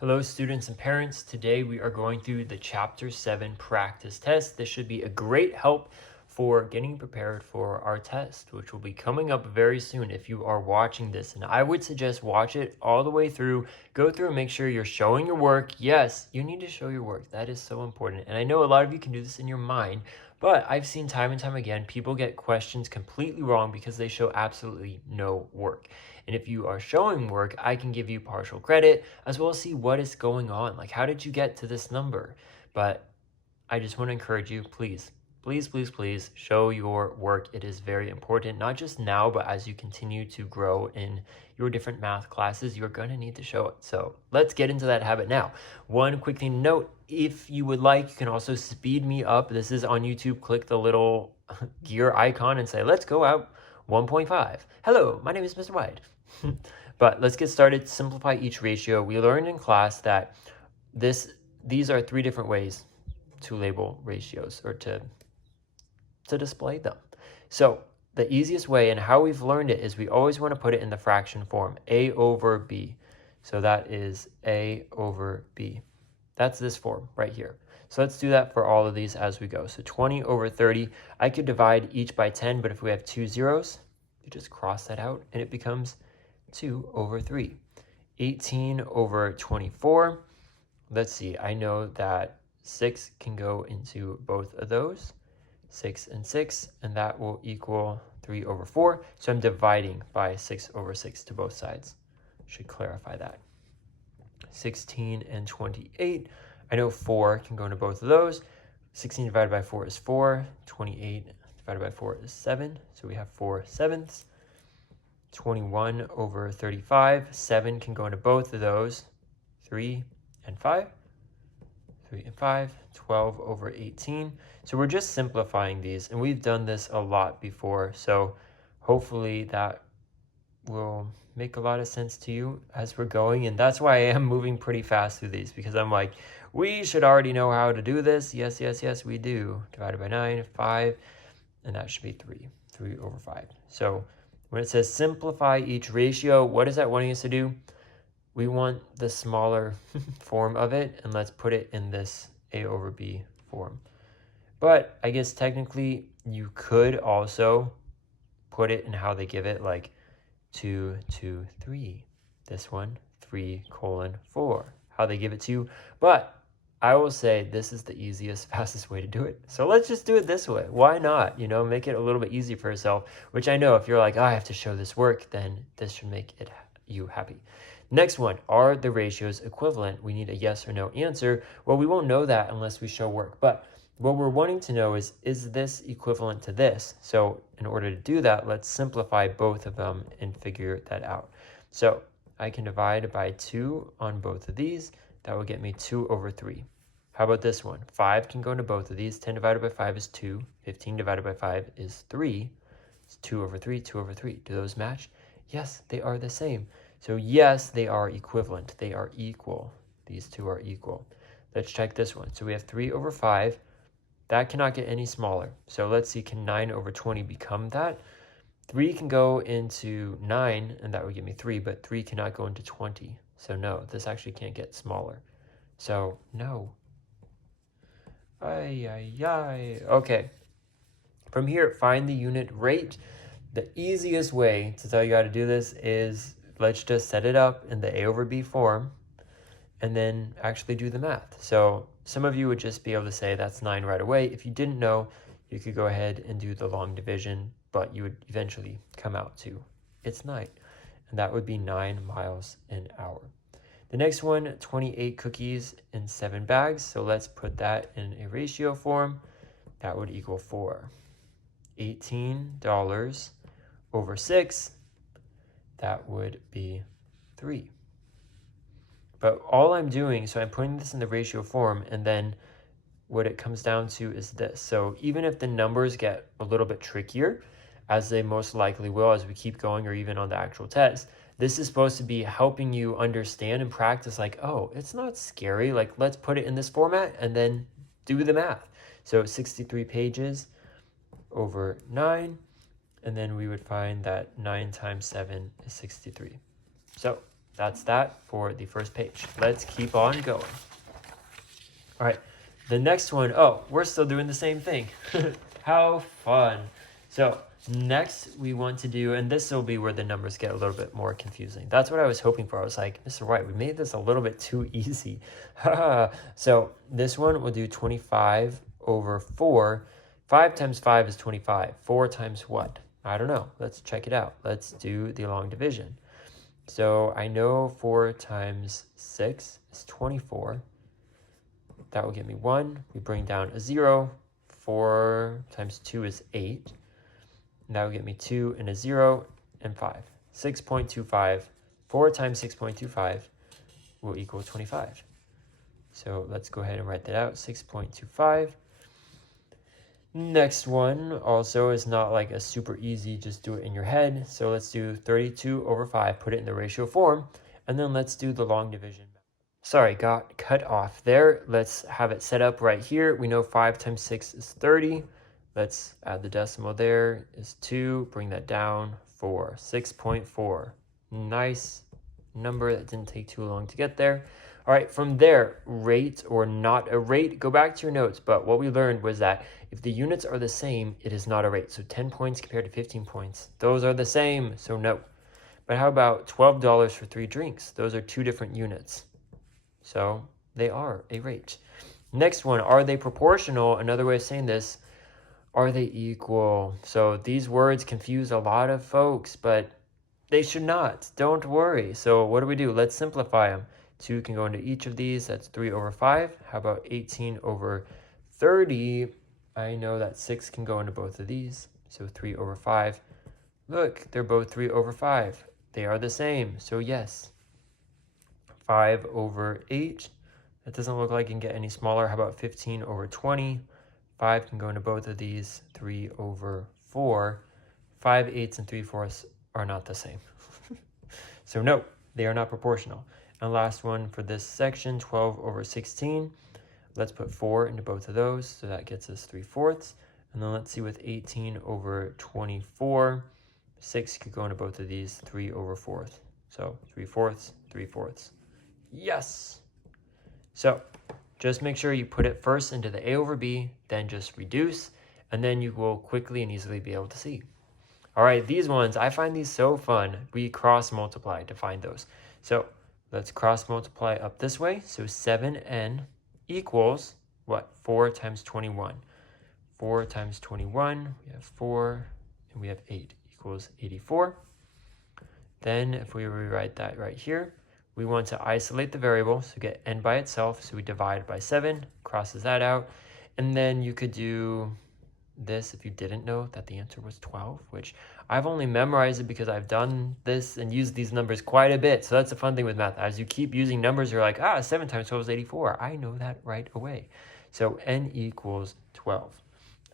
Hello students and parents. Today we are going through the Chapter 7 practice test. This should be a great help for getting prepared for our test, which will be coming up very soon if you are watching this. And I would suggest watch it all the way through, go through and make sure you're showing your work. Yes, you need to show your work. That is so important. And I know a lot of you can do this in your mind, but I've seen time and time again, people get questions completely wrong because they show absolutely no work. And if you are showing work, I can give you partial credit as well as see what is going on. Like, how did you get to this number? But I just want to encourage you, please, please, please, please show your work. It is very important, not just now, but as you continue to grow in your different math classes, you're going to need to show it. So let's get into that habit now. One quick thing to note, if you would like, you can also speed me up. This is on YouTube. Click the little gear icon and say, let's go out 1.5. Hello, my name is Mr. White. But let's get started. Simplify each ratio. We learned in class that these are three different ways to label ratios or to display them. So the easiest way and how we've learned it is we always want to put it in the fraction form, a over b. So that is a over b. That's this form right here. So let's do that for all of these as we go. So 20 over 30, I could divide each by 10, but if we have two zeros, you just cross that out and it becomes 2 over 3. 18 over 24. Let's see, I know that 6 can go into both of those. 6 and 6, and that will equal 3 over 4. So I'm dividing by 6 over 6 to both sides. Should clarify that. 16 and 28. I know 4 can go into both of those. 16 divided by 4 is 4. 28 divided by 4 is 7. So we have 4 sevenths. 21 over 35. 7 can go into both of those. 3 and 5. 3 and 5. 12 over 18. So we're just simplifying these, and we've done this a lot before. So hopefully that will make a lot of sense to you as we're going. And that's why I am moving pretty fast through these, because I'm like, we should already know how to do this. Yes, yes, yes, we do. Divided by 9, 5, and that should be 3. 3 over 5. So when it says simplify each ratio, what is that wanting us to do? We want the smaller form of it, and let's put it in this a over b form. But I guess technically you could also put it in how they give it, like 2, 2, 3. This one, 3 colon 4. How they give it to you. But I will say this is the easiest, fastest way to do it. So let's just do it this way. Why not? You know, make it a little bit easier for yourself, which I know if you're like, oh, I have to show this work, then this should make you happy. Next one, are the ratios equivalent? We need a yes or no answer. Well, we won't know that unless we show work. But what we're wanting to know is this equivalent to this? So in order to do that, let's simplify both of them and figure that out. So I can divide by 2 on both of these. That will get me 2 over 3. How about this one? 5 can go into both of these. 10 divided by 5 is 2. 15 divided by 5 is 3. It's 2 over 3, 2 over 3. Do those match? Yes, they are the same. So yes, they are equivalent. They are equal. These two are equal. Let's check this one. So we have 3 over 5. That cannot get any smaller. So let's see, can 9 over 20 become that? 3 can go into 9, and that would give me 3, but 3 cannot go into 20. So no, this actually can't get smaller. So no. Okay. From here, find the unit rate. The easiest way to tell you how to do this is let's just set it up in the a over b form and then actually do the math. So some of you would just be able to say that's 9 right away. If you didn't know, you could go ahead and do the long division, but you would eventually come out to it's 9, and that would be 9 miles an hour. The next one, 28 cookies in 7 bags. So let's put that in a ratio form. That would equal 4. $18 over 6, that would be 3. But all I'm doing, so I'm putting this in the ratio form, and then what it comes down to is this. So even if the numbers get a little bit trickier, as they most likely will as we keep going or even on the actual test, this is supposed to be helping you understand and practice like, oh, it's not scary. Like, let's put it in this format and then do the math. So 63 pages over 9, and then we would find that 9 times 7 is 63. So that's that for the first page. Let's keep on going. All right, the next one, oh, we're still doing the same thing. How fun. So next we want to do, and this will be where the numbers get a little bit more confusing. That's what I was hoping for. I was like, Mr. White, we made this a little bit too easy. So this one we'll do 25 over 4. 5 times 5 is 25. 4 times what? I don't know. Let's check it out. Let's do the long division. So I know 4 times 6 is 24. That will give me 1. We bring down a 0. 4 times 2 is 8. And that will get me 2 and a 0 and 5. 6.25. 4 times 6.25 will equal 25. So let's go ahead and write that out. 6.25. Next one also is not like a super easy, just do it in your head. So let's do 32 over 5, put it in the ratio form, and then let's do the long division. Sorry, got cut off there. Let's have it set up right here. We know 5 times 6 is 30. Let's add the decimal there, is 2, bring that down, 4, 6.4. Nice number, that didn't take too long to get there. All right, from there, rate or not a rate, go back to your notes, but what we learned was that if the units are the same, it is not a rate. So 10 points compared to 15 points, those are the same, so no. But how about $12 for 3 drinks? Those are 2 different units, so they are a rate. Next one, are they proportional? Another way of saying this, are they equal? So these words confuse a lot of folks, but they should not, don't worry. So what do? Let's simplify them. 2 can go into each of these, that's 3 over 5. How about 18 over 30? I know that 6 can go into both of these, so 3 over 5. Look, they're both 3 over 5. They are the same, so yes. 5 over 8, that doesn't look like it can get any smaller. How about 15 over 20? 5 can go into both of these, 3 over 4. 5/8 and 3/4 are not the same. So no, they are not proportional. And last one for this section, 12 over 16. Let's put 4 into both of those, so that gets us 3/4. And then let's see with 18 over 24. 6 could go into both of these, 3 over 4. So 3/4, 3/4. Yes! So just make sure you put it first into the A over B, then just reduce, and then you will quickly and easily be able to see. All right, these ones, I find these so fun. We cross multiply to find those. So let's cross multiply up this way. So 7n equals what? 4 times 21. 4 times 21, we have 4, and we have 8 equals 84. Then if we rewrite that right here, we want to isolate the variable, so get n by itself. So we divide by 7, crosses that out. And then you could do this if you didn't know that the answer was 12, which I've only memorized it because I've done this and used these numbers quite a bit. So that's the fun thing with math. As you keep using numbers, you're like, 7 times 12 is 84. I know that right away. So n equals 12.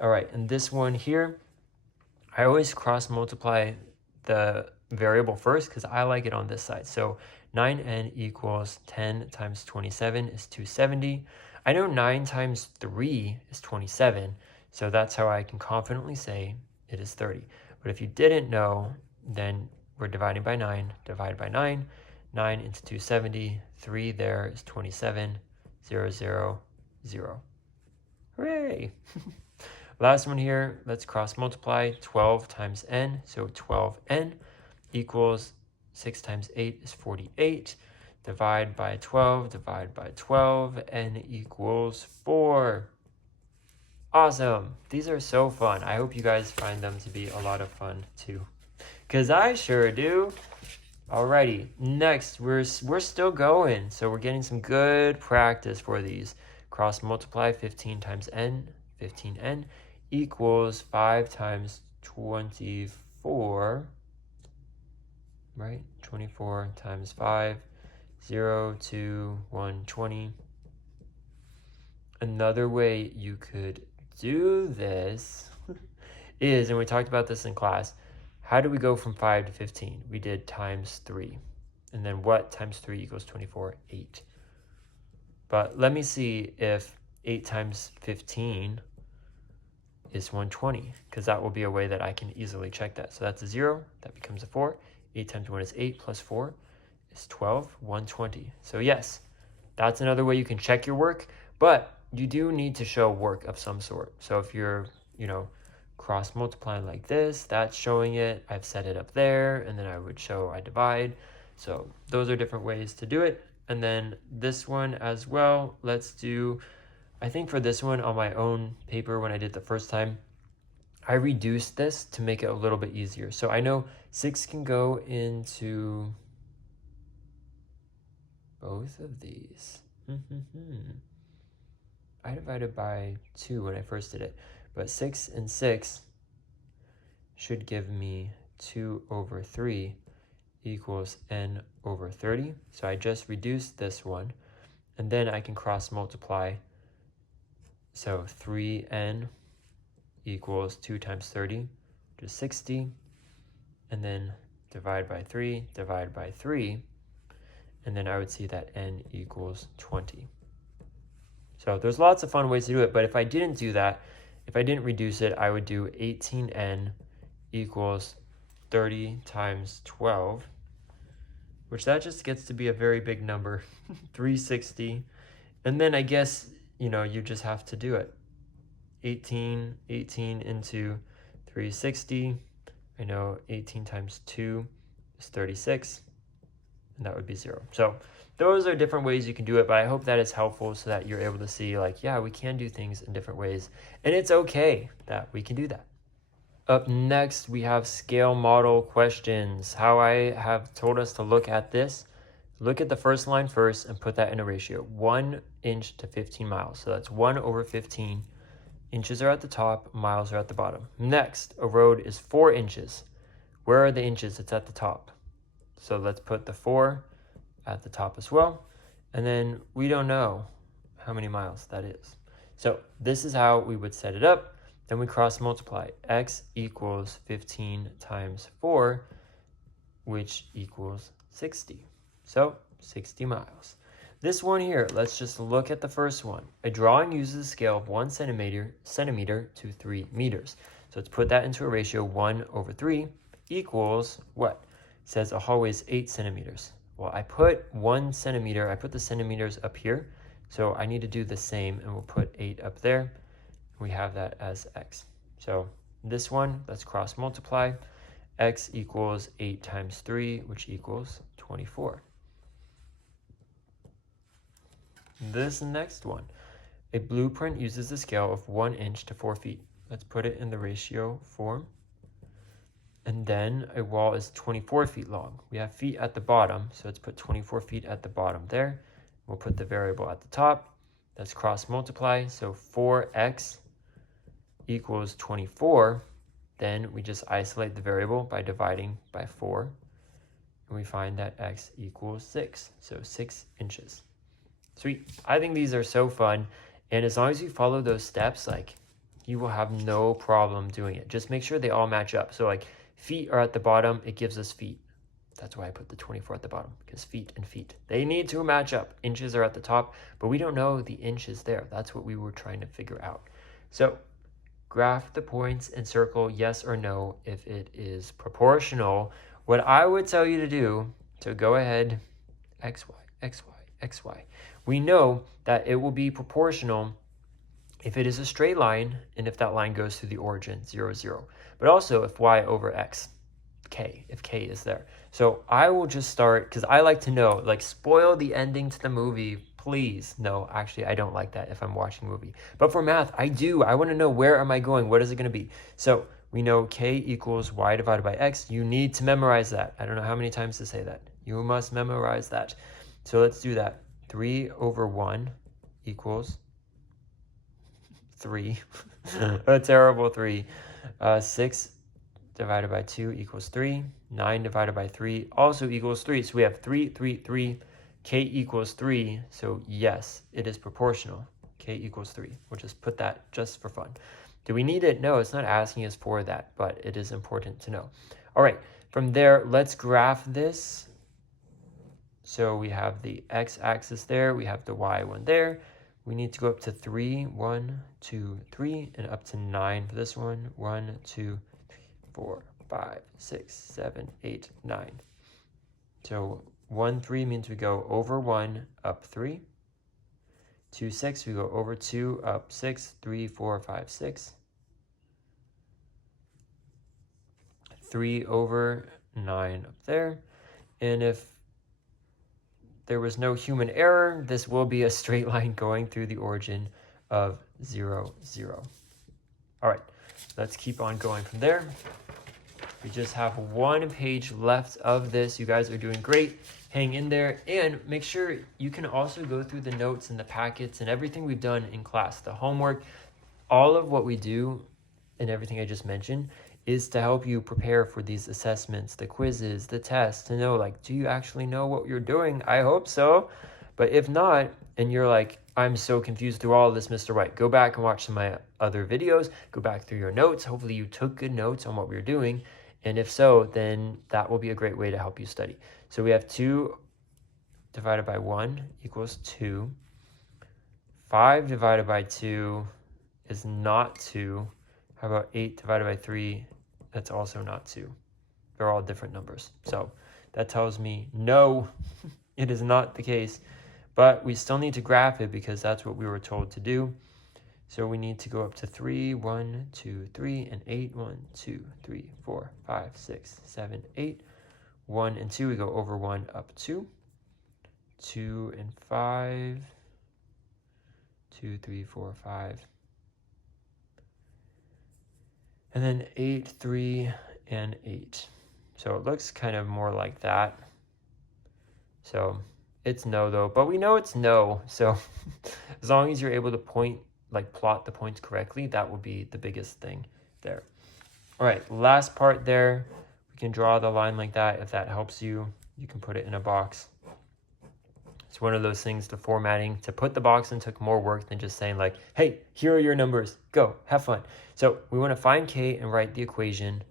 All right, and this one here, I always cross multiply the variable first because I like it on this side. So 9n equals 10 times 27 is 270. I know 9 times 3 is 27, so that's how I can confidently say it is 30. But if you didn't know, then we're dividing by 9, divide by 9, 9 into 270, 3 there is 27, 0, 0, 0. Hooray! Last one here, let's cross multiply 12 times n, so 12n equals 6 times 8 is 48. Divide by 12, divide by 12, n equals 4. Awesome. These are so fun. I hope you guys find them to be a lot of fun too, because I sure do. Alrighty, next we're still going, so we're getting some good practice for these. Cross multiply 15 times n, 15n equals 5 times 24, right? 24 times 5, 0, 2, 1, 20. Another way you could do this is, and we talked about this in class, how do we go from 5 to 15? We did times 3. And then what times 3 equals 24? 8. But let me see if 8 times 15 is 120, because that will be a way that I can easily check that. So that's a 0, that becomes a 4. 8 times 1 is 8, plus 4 is 12, 120. So yes, that's another way you can check your work, but you do need to show work of some sort. So if you're, cross multiplying like this, that's showing it. I've set it up there, and then I would show I divide. So those are different ways to do it. And then this one as well, let's do, I think for this one on my own paper when I did the first time, I reduced this to make it a little bit easier. So I know 6 can go into both of these. I divided by 2 when I first did it, but 6 and 6 should give me 2 over 3 equals n over 30. So I just reduced this one, and then I can cross multiply. So 3n equals 2 times 30, which is 60, and then divide by 3, and then I would see that n equals 20. So there's lots of fun ways to do it, but if I didn't do that, if I didn't reduce it, I would do 18n equals 30 times 12, which that just gets to be a very big number, 360. And then I guess, you just have to do it. 18 into 360. I know 18 times 2 is 36, and that would be 0. So those are different ways you can do it, but I hope that is helpful so that you're able to see, like, yeah, we can do things in different ways, and it's okay that we can do that. Up next, we have scale model questions. How I have told us to look at this, look at the first line first and put that in a ratio, 1 inch to 15 miles. So that's 1 over 15. Inches are at the top, miles are at the bottom. Next, a road is 4 inches. Where are the inches? It's at the top. So let's put the 4 at the top as well. And then we don't know how many miles that is. So this is how we would set it up. Then we cross multiply. X equals 15 times 4, which equals 60. So 60 miles. This one here, let's just look at the first one. A drawing uses a scale of 1 centimeter to 3 meters. So let's put that into a ratio. 1 over 3 equals what? It says a hallway is 8 centimeters. Well, I put 1 centimeter, I put the centimeters up here. So I need to do the same, and we'll put 8 up there. We have that as x. So this one, let's cross multiply. X equals 8 times 3, which equals 24. This next one, a blueprint uses a scale of 1 inch to 4 feet. Let's put it in the ratio form. And then a wall is 24 feet long. We have feet at the bottom, so let's put 24 feet at the bottom there. We'll put the variable at the top. Let's cross multiply. So 4x equals 24. Then we just isolate the variable by dividing by 4. And we find that x equals 6. So 6 inches. Sweet. I think these are so fun. And as long as you follow those steps, like, you will have no problem doing it. Just make sure they all match up. So like feet are at the bottom, it gives us feet. That's why I put the 24 at the bottom, because feet and feet, they need to match up. Inches are at the top, but we don't know the inches there. That's what we were trying to figure out. So graph the points and circle yes or no if it is proportional. What I would tell you to do, so go ahead, x, y, x, y, x, y. We know that it will be proportional if it is a straight line and if that line goes through the origin, 0, 0. But also if y over x, k, if k is there. So I will just start, because I like to know, like, spoil the ending to the movie, please. No, actually, I don't like that if I'm watching a movie. But for math, I do. I want to know, where am I going? What is it going to be? So we know k equals y divided by x. You need to memorize that. I don't know how many times to say that. You must memorize that. So let's do that. 3 over 1 equals 3. A terrible 3. 6 divided by 2 equals 3. 9 divided by 3 also equals 3. So we have 3, 3, 3. K equals 3. So yes, it is proportional. K equals 3. We'll just put that just for fun. Do we need it? No, it's not asking us for that, but it is important to know. All right, from there, let's graph this. So we have the x-axis there. We have the y one there. We need to go up to 3, 1, 2, 3, and up to 9 for this one. 1, 2, 4, 5, 6, 7, 8, 9. So 1, 3 means we go over 1, up 3. 2, 6, we go over 2, up 6, 3, 4, 5, 6. 3 over 9 up there. And if there was no human error, this will be a straight line going through the origin of 0, 0. All right, let's keep on going from there. We just have one page left of this. You guys are doing great. Hang in there and make sure you can also go through the notes and the packets and everything we've done in class, the homework, all of what we do and everything I just mentioned is to help you prepare for these assessments, the quizzes, the tests, to know, like, do you actually know what you're doing? I hope so. But if not, and you're like, I'm so confused through all of this, Mr. White, go back and watch some of my other videos, go back through your notes. Hopefully you took good notes on what we were doing. And if so, then that will be a great way to help you study. So we have 2 divided by 1 equals 2. 5 divided by 2 is not 2. How about 8 divided by 3? That's also not 2. They're all different numbers. So that tells me no, it is not the case. But we still need to graph it because that's what we were told to do. So we need to go up to 3, 1, 2, 3, and 8. 1, 2, 3, 4, 5, 6, 7, 8. 1 and 2, we go over 1, up 2. 2 and 5. 2, 3, 4, 5. And then 8, 3, and 8. So it looks kind of more like that. So it's no though, but we know it's no. So as long as you're able to plot the points correctly, that will be the biggest thing there. All right, last part there. We can draw the line like that. If that helps you, you can put it in a box. It's one of those things, the formatting, to put the box in took more work than just saying like, hey, here are your numbers, go, have fun. So we want to find k and write the equation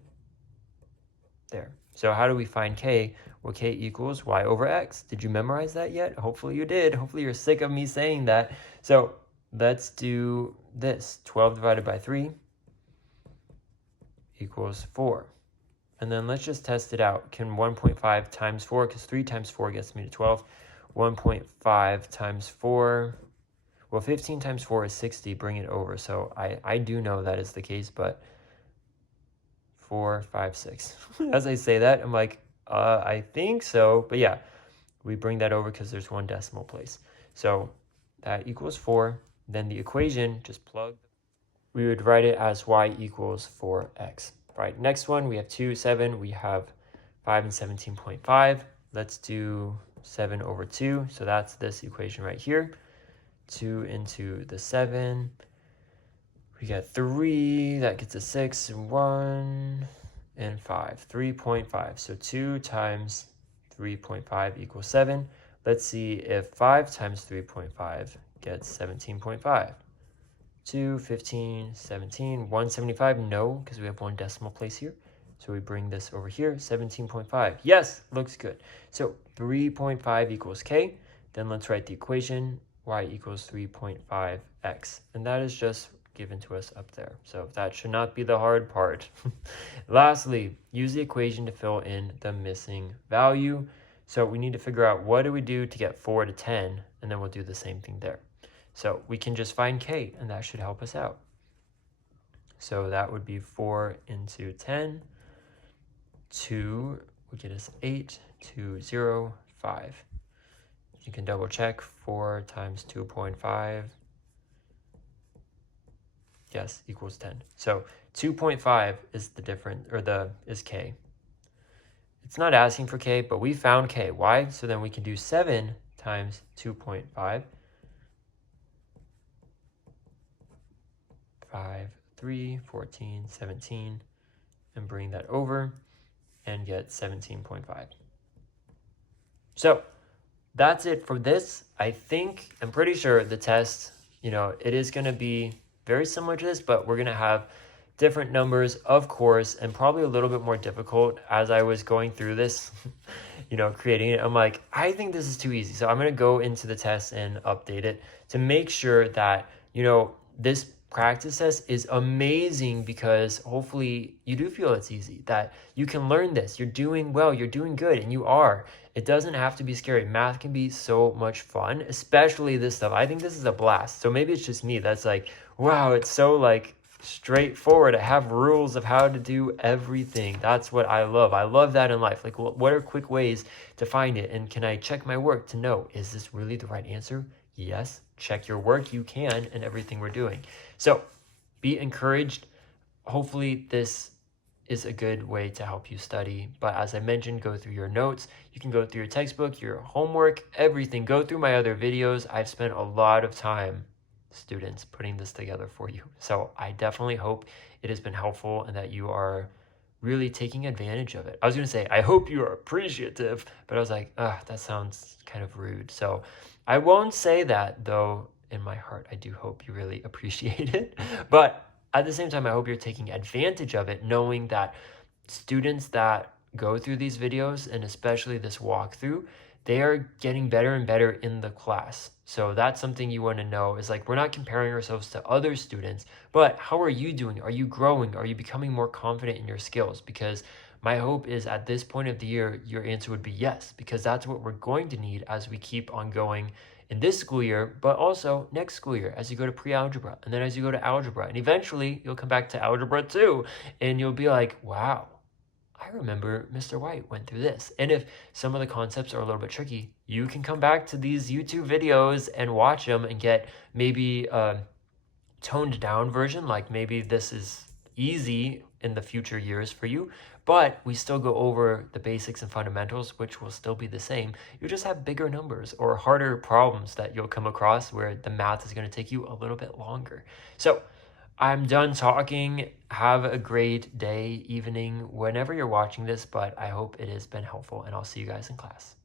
there. So how do we find k? Well, k equals y over x. Did you memorize that yet? Hopefully you did. Hopefully you're sick of me saying that. So let's do this. 12 divided by 3 equals 4. And then let's just test it out. Can 1.5 times 4, because 3 times 4 gets me to 12. 1.5 times 4, well, 15 times 4 is 60, bring it over. So I do know that is the case, but 4, 5, 6. As I say that, I'm like, I think so. But yeah, we bring that over because there's one decimal place. So that equals 4. Then the equation, just plug. We would write it as y equals 4x. Right, next one, we have 2, 7. We have 5 and 17.5. Let's do 7 over 2. So that's this equation right here. 2 into the 7. We got 3. That gets a 6. 1 and 5. 3.5. So 2 times 3.5 equals 7. Let's see if 5 times 3.5 gets 17.5. 2, 15, 17, 175. No, because we have one decimal place here. So we bring this over here, 17.5. Yes, looks good. So 3.5 equals k. Then let's write the equation, y equals 3.5x. And that is just given to us up there. So that should not be the hard part. Lastly, use the equation to fill in the missing value. So we need to figure out what do we do to get 4 to 10, and then we'll do the same thing there. So we can just find k, and that should help us out. So that would be 4 into 10. 2 would get us 8, 2, 0, 5. You can double check. 4 times 2.5. Yes, equals 10. So 2.5 is the difference, or is k. It's not asking for k, but we found k. Why? So then we can do 7 times 2.5. 5, 3, 14, 17, and bring that over and get 17.5. So that's it for this. I'm pretty sure the test, it is going to be very similar to this, but we're going to have different numbers, of course, and probably a little bit more difficult. As I was going through this, creating it, I'm like, I think this is too easy. So I'm going to go into the test and update it to make sure that, this practice test is amazing, because hopefully you do feel it's easy, that you can learn this. You're doing well, you're doing good, and you are. It doesn't have to be scary. Math can be so much fun, especially this stuff. I think this is a blast. So maybe it's just me that's like, wow, it's so like straightforward. I have rules of how to do everything. That's what I love. I love that in life. Like, what are quick ways to find it? And can I check my work to know, is this really the right answer? Yes. Check your work. You can, and everything we're doing. So be encouraged. Hopefully this is a good way to help you study. But as I mentioned, go through your notes. You can go through your textbook, your homework, everything. Go through my other videos. I've spent a lot of time, students, putting this together for you. So I definitely hope it has been helpful and that you are really taking advantage of it. I was going to say, I hope you are appreciative, but I was like, that sounds kind of rude. So I won't say that, though. In my heart, I do hope you really appreciate it. But at the same time, I hope you're taking advantage of it, knowing that students that go through these videos, and especially this walkthrough, they are getting better and better in the class. So that's something you want to know, is like, we're not comparing ourselves to other students, but how are you doing? Are you growing? Are you becoming more confident in your skills? Because my hope is at this point of the year, your answer would be yes, because that's what we're going to need as we keep on going in this school year, but also next school year as you go to pre-algebra, and then as you go to algebra, and eventually you'll come back to algebra 2, and you'll be like, wow, I remember Mr. White went through this. And if some of the concepts are a little bit tricky, you can come back to these YouTube videos and watch them and get maybe a toned down version, like maybe this is easy in the future years for you, but we still go over the basics and fundamentals, which will still be the same. You just have bigger numbers or harder problems that you'll come across where the math is going to take you a little bit longer. So I'm done talking. Have a great day, evening, whenever you're watching this, but I hope it has been helpful, and I'll see you guys in class.